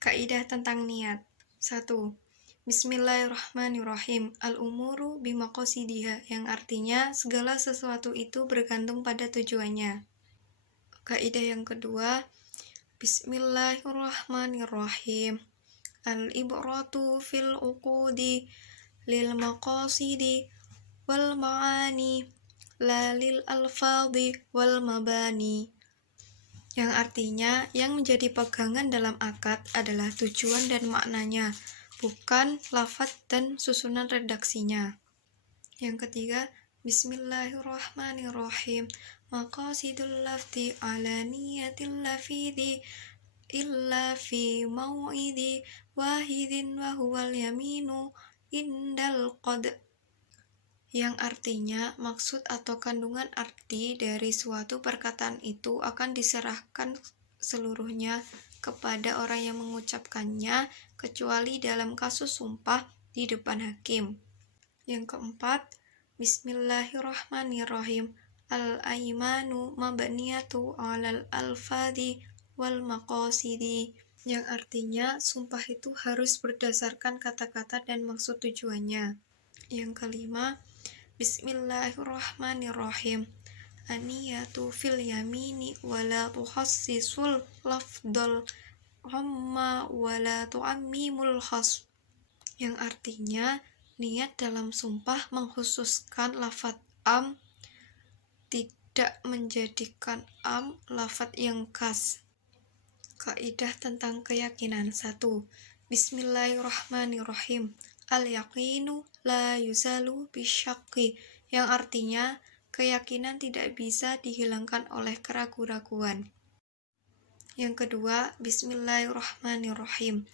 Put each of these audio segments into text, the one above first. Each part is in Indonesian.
Kaidah tentang niat. 1. Bismillahirrahmanirrahim. Al-umuru bimaqasidiha, yang artinya segala sesuatu itu bergantung pada tujuannya. Kaidah yang kedua, Bismillahirrahmanirrahim. Al-ibratu fil uqudi lil maqasidi wal ma'ani la lil alfadhi wal mabani, yang artinya yang menjadi pegangan dalam akad adalah tujuan dan maknanya, bukan lafadz dan susunan redaksinya. Yang ketiga, Bismillahirrahmanirrahim. Maqasidul lafzi ala niyatil lafidhi illa fi mau'idi wahidin wa huwal yaminu indal qad, yang artinya maksud atau kandungan arti dari suatu perkataan itu akan diserahkan seluruhnya kepada orang yang mengucapkannya, kecuali dalam kasus sumpah di depan hakim. Yang keempat, Bismillahirrahmanirrahim. Al-aimanu mabniyatu 'alal alfadhi wal maqasidi, yang artinya sumpah itu harus berdasarkan kata-kata dan maksud tujuannya. Yang kelima, Bismillahirrahmanirrahim. Aniyatu fil yamini wala tuhassisul lafdol amma wala tu'ammimul khas, yang artinya niat dalam sumpah mengkhususkan lafadz am, tidak menjadikan am lafadz yang khas. Kaidah tentang keyakinan. 1. Bismillahirrahmanirrahim. Al-yaqinu la yuzalu bisyakki, yang artinya keyakinan tidak bisa dihilangkan oleh keraguan-raguan. Yang kedua, Bismillahirrahmanirrahim.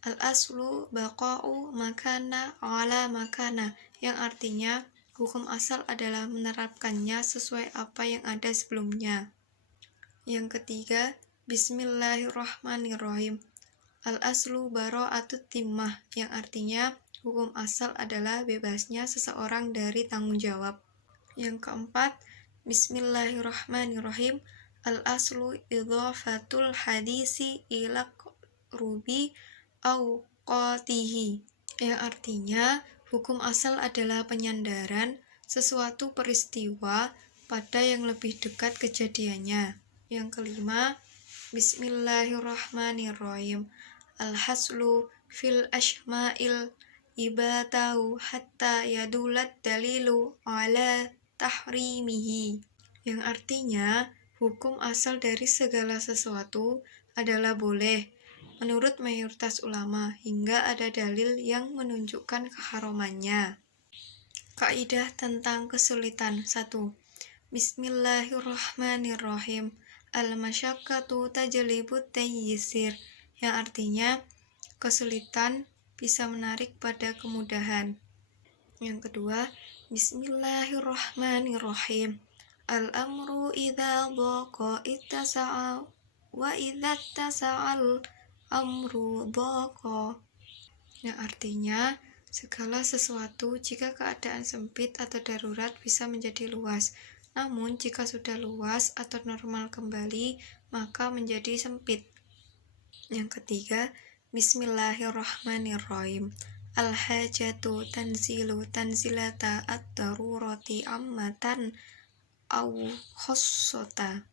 Al-aslu baqa'u makana ala makana, yang artinya hukum asal adalah menerapkannya sesuai apa yang ada sebelumnya. Yang ketiga, Bismillahirrahmanirrahim. Al-aslu bara'atut timmah, yang artinya hukum asal adalah bebasnya seseorang dari tanggung jawab. Yang keempat, Bismillahirrahmanirrahim. Al-aslu idhafatul hadisi ila rubi awqatihi, yang artinya hukum asal adalah penyandaran sesuatu peristiwa pada yang lebih dekat kejadiannya. Yang kelima, Bismillahirrahmanirrahim. Al-haslu fil ashma'il ibatahu hatta yadulat dalilu ala tahrimihi, yang artinya hukum asal dari segala sesuatu adalah boleh menurut mayoritas ulama hingga ada dalil yang menunjukkan keharamannya. Kaidah tentang kesulitan. 1. Bismillahirrahmanirrahim. Al-masyaqqatu tajlibut taysir, yang artinya kesulitan bisa menarik pada kemudahan. Yang kedua, Bismillahirrahmanirrahim. Al-amru idza dhaqa ittasa'a wa idza ittasa'al amru dhaqa, yang artinya segala sesuatu jika keadaan sempit atau darurat bisa menjadi luas, namun jika sudah luas atau normal kembali maka menjadi sempit. Yang ketiga, Bismillahirrahmanirrahim. Al-hajatu tanzilu tanzilata ad-darurati ammatan aw khossota,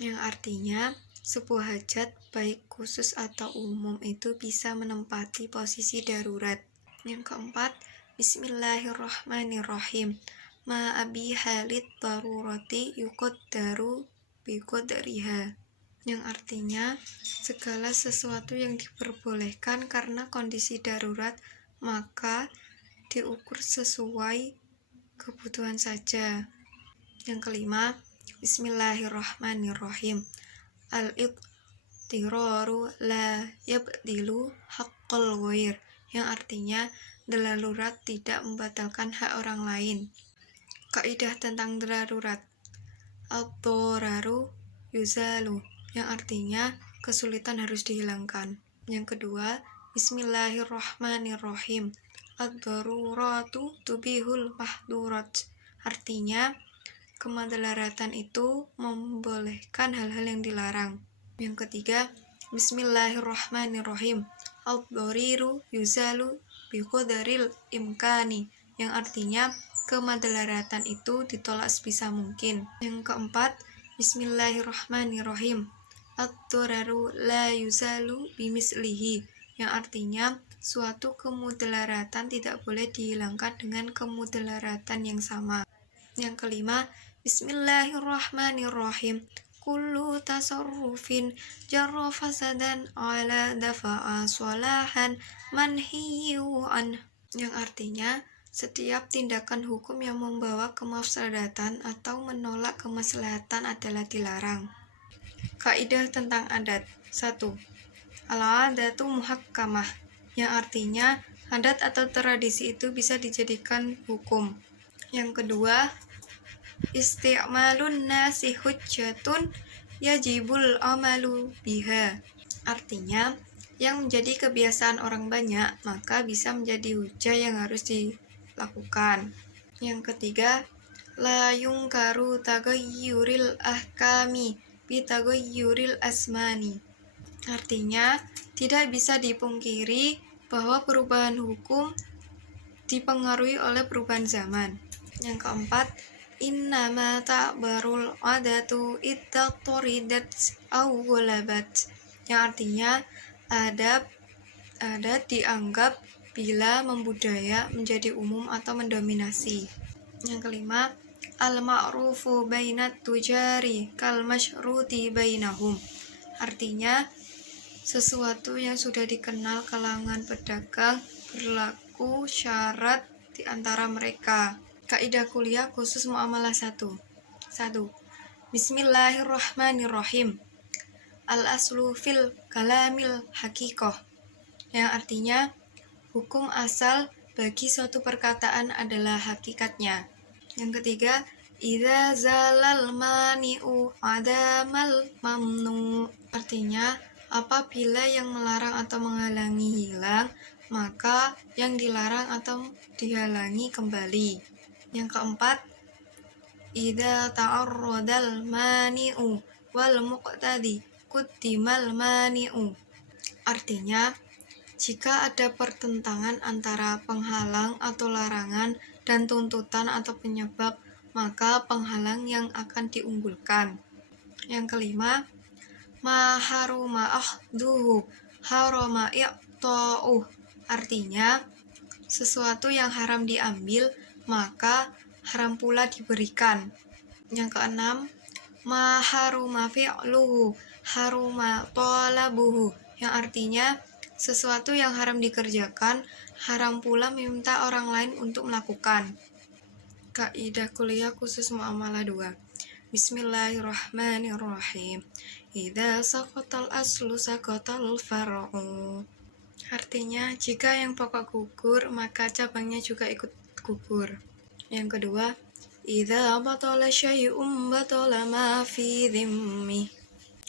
yang artinya sebuah hajat baik khusus atau umum itu bisa menempati posisi darurat. Yang keempat, Bismillahirrahmanirrahim. Ma abiha lit darurati yuqaddaru biqadriha, yang artinya segala sesuatu yang diperbolehkan karena kondisi darurat maka diukur sesuai kebutuhan saja. Yang kelima, Bismillahirrahmanirrahim. Al-ittiraru la yabdilu haqqal ghair, yang artinya darurat tidak membatalkan hak orang lain. Kaidah tentang darurat. Ad-dhararu yuzalu, yang artinya kesulitan harus dihilangkan. Yang kedua, Bismillahirrahmanirrahim. Ad-daruratu tubihul mahdurat, artinya kemadaratan itu membolehkan hal-hal yang dilarang. Yang ketiga, Bismillahirrahmanirrahim. Ad-dhariru yuzalu biqadaril imkani, yang artinya kemadaratan itu ditolak sebisa mungkin. Yang keempat, Bismillahirrahmanirrahim. Ad-dhararu la yuzalu bimislihi, yang artinya suatu kemudaratan tidak boleh dihilangkan dengan kemudaratan yang sama. Yang kelima, Bismillahirrahmanirrahim. Kullu tasarrufin jarra fasadan ala dafa'a solahan manhiyu an, yang artinya setiap tindakan hukum yang membawa kemafsadatan atau menolak kemaslahatan adalah dilarang. Kaidah tentang adat. 1. Al-adatu muhakkamah, yang artinya adat atau tradisi itu bisa dijadikan hukum. Yang kedua, isti'malun nasi hujjatun yajibul amalu biha, artinya yang menjadi kebiasaan orang banyak maka bisa menjadi hujah yang harus dilakukan. Yang ketiga, la yungkaru tagayyuril ahkami bitagayyuril asmani, artinya tidak bisa dipungkiri bahwa perubahan hukum dipengaruhi oleh perubahan zaman. Yang keempat, innama ta'barul adatu idza turidat aw ghalabat, yang artinya adat dianggap bila membudaya, menjadi umum atau mendominasi. Yang kelima, al-ma'rufu bainat tujari kal masyruti bainahum, artinya sesuatu yang sudah dikenal kalangan pedagang berlaku syarat di antara mereka. Kaidah kuliah khusus muamalah 1. Bismillahirrahmanirrahim. Al-aslu fil kalamil haqiqah, yang artinya hukum asal bagi suatu perkataan adalah hakikatnya. Yang ketiga, idza zalal mani'u adamal mamnu, artinya apabila yang melarang atau menghalangi hilang, maka yang dilarang atau dihalangi kembali. Yang keempat, idza ta'arradal mani'u wal muqtadi quddimal mani'u, artinya jika ada pertentangan antara penghalang atau larangan dan tuntutan atau penyebab, maka penghalang yang akan diunggulkan. Yang kelima, ma haruma ahduhu harama i'ta'uh, artinya sesuatu yang haram diambil maka haram pula diberikan. Yang keenam, ma haruma fi'luhu haruma talabuhu, yang artinya sesuatu yang haram dikerjakan haram pula meminta orang lain untuk melakukan. Kaidah kuliah khusus muamalah 2. Bismillahirrahmanirrahim. Idza saqatal aslu saqatal far'u, artinya jika yang pokok gugur maka cabangnya juga ikut gugur. Yang kedua, idza batala syai'um batala ma fi dhimmi,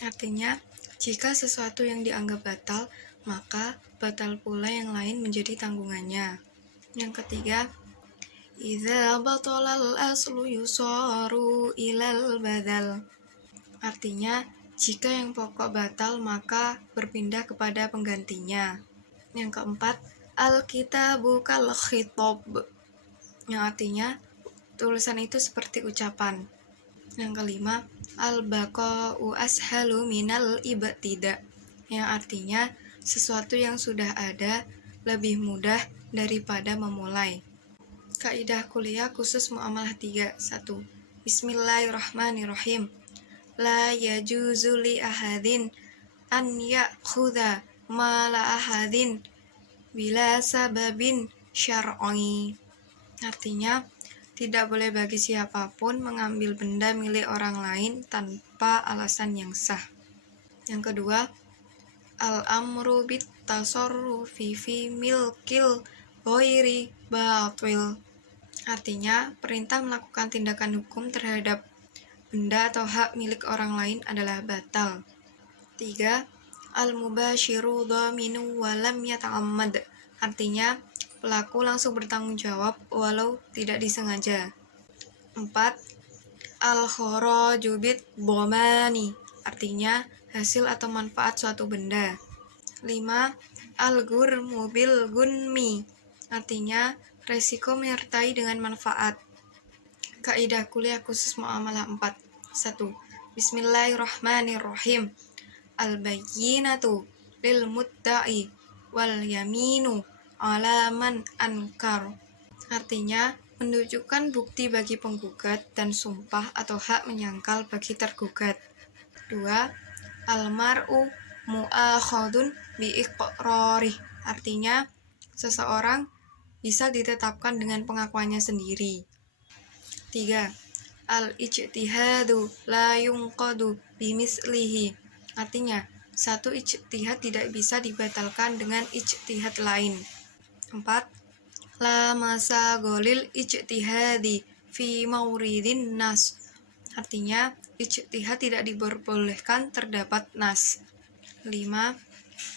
artinya jika sesuatu yang dianggap batal maka batal pula yang lain menjadi tanggungannya. Yang ketiga, idza batalal aslu yusaru ilal badal, artinya jika yang pokok batal maka berpindah kepada penggantinya. Yang keempat, al-kitabu kal khitab, yang artinya tulisan itu seperti ucapan. Yang kelima, al-baqa'u ashalu minal ibtida, yang artinya sesuatu yang sudah ada lebih mudah daripada memulai. Kaidah kuliah khusus muamalah 3. 1. Bismillahirrahmanirrahim. La yajuzu li ahadin an ya'khudha mala ahadin bila sababin syar'i, artinya tidak boleh bagi siapapun mengambil benda milik orang lain tanpa alasan yang sah. Yang kedua, al-amru bit tasarrufi fi milkil ghairi batil, artinya perintah melakukan tindakan hukum terhadap benda atau hak milik orang lain adalah batal. 3. Al-mubashiru dhaminu walam yata'ammad, artinya pelaku langsung bertanggung jawab walau tidak disengaja. 4. Al-kharaju bid dhamani, artinya hasil atau manfaat suatu benda. 5. Al-ghurmu bil gunmi, artinya resiko menyertai dengan manfaat. Kaidah kuliah khusus muamalah 4. 1. Bismillahirrahmanirrahim. Al-bayyinatu lil mudda'i wal yaminu ala man ankar. Artinya, menunjukkan bukti bagi penggugat dan sumpah atau hak menyangkal bagi tergugat. 2. Al-mar'u mu'akhadun bi'iqrarih, artinya seseorang bisa ditetapkan dengan pengakuannya sendiri. 3. Al-ijtihadu la yunqadu bimislihi, artinya satu ijtihad tidak bisa dibatalkan dengan ijtihad lain. 4. La masagolil ijtihadi fi mauridin nas, artinya ijtihad tidak diperbolehkan terdapat nas. 5.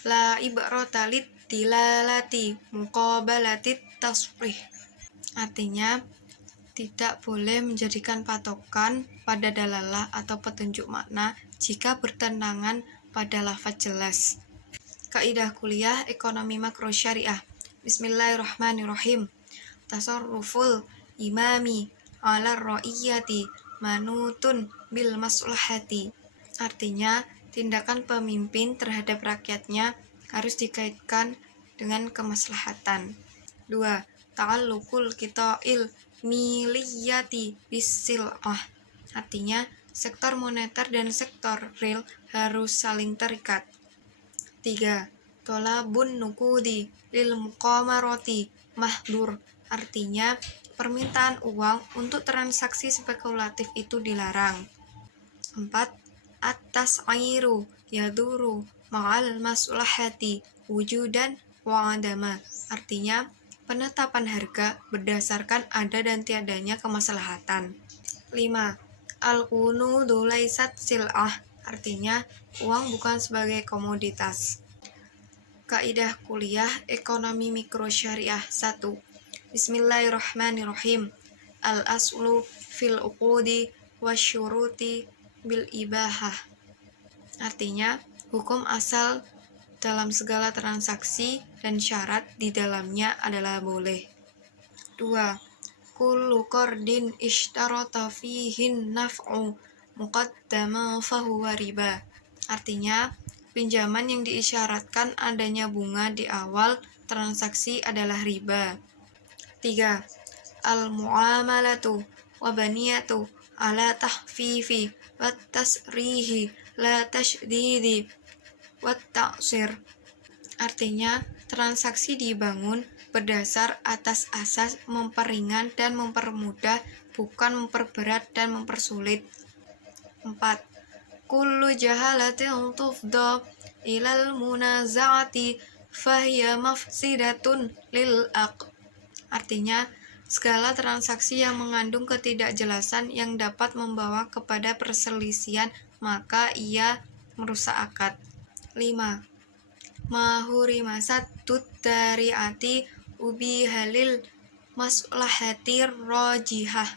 La ibrata lid dilalati muqabalatit tasrih, artinya tidak boleh menjadikan patokan pada dalalah atau petunjuk makna jika bertentangan pada lafaz jelas. Kaidah kuliah ekonomi makro syariah. Bismillahirrahmanirrahim. Tasarruful imami ala ra'iyati manutun bil maslahati, artinya tindakan pemimpin terhadap rakyatnya harus dikaitkan dengan kemaslahatan. 2. Ta'alluqul qita'il miliyati bisil'ah, artinya sektor moneter dan sektor real harus saling terikat. 3. Tolabun nukudi lil muqamarati mahdur, artinya permintaan uang untuk transaksi spekulatif itu dilarang. 4. At-tas'iru yaduru ma'al maslahati wujudan wa adama, artinya penetapan harga berdasarkan ada dan tiadanya kemaslahatan. 5. Al-qunudu laysat sil'ah, artinya uang bukan sebagai komoditas. Kaidah kuliah ekonomi mikro syariah 1. Bismillahirrahmanirrahim. Al-aslu fil uqudi wasyuruti bil ibahah, artinya hukum asal dalam segala transaksi dan syarat di dalamnya adalah boleh. 2. Kullu qardin ishtarata fihin naf'u muqaddama fahuwa riba, artinya pinjaman yang diisyaratkan adanya bunga di awal transaksi adalah riba. 3. Al-mu'amalatu wa baniyatu ala tahfifi wa tasrihi la tashdidi wa ta'sir, artinya transaksi dibangun berdasar atas asas memperingan dan mempermudah, bukan memperberat dan mempersulit. 4. Kullu jahalatin tufda ilal munaza'ati fahiya mafsidatun lil aqd, artinya segala transaksi yang mengandung ketidakjelasan yang dapat membawa kepada perselisihan maka ia merusak akad. 5. Mahurimasat dariati ubi halil maslahatir rojihah,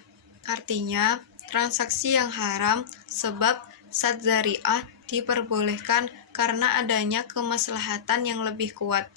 artinya transaksi yang haram sebab sad zari'ah diperbolehkan karena adanya kemaslahatan yang lebih kuat.